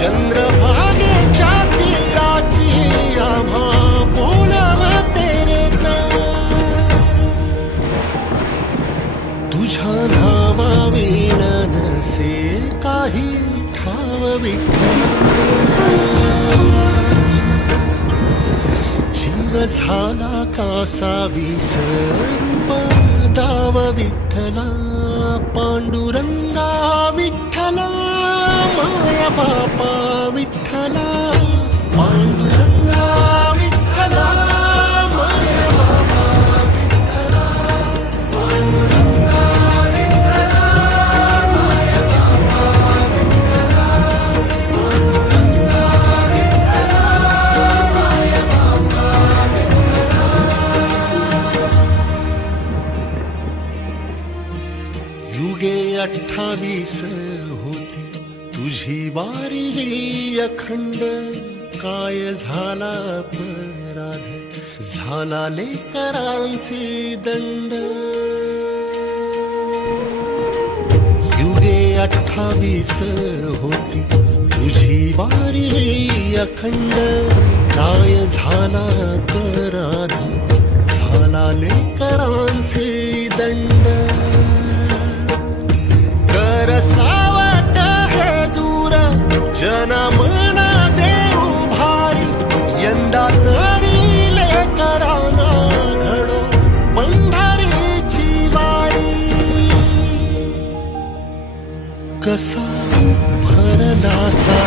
चंद्रभागेच्या तीराची आम्हा बोलवते रे तुझ्या नावाविण नसे काही ठाव विठ्ठला जीव झाला कासा विसरूप दाव विठ्ठला पांडुरंगा विठ्ठला माया बापा विठ्ठला पांडुरंगा विठ्ठला माया बापा विठ्ठला पांडुरंगा विठ्ठला माया बापा विठ्ठला पांडुरंगा विठ्ठला माया बापा विठ्ठला युगे 28 होती तुझी वारी अखंड काय झाला अपराध झाला लेकरांचे दंड युगे 28 होती तुझी वारी अखंड काय झाला अपराध झाला लेकरांचे दंड कर सावट हे दूर जनमना देऊ भारी यंदा तरी लेकरांना घडो पंढरीची वारी कसा भरला सा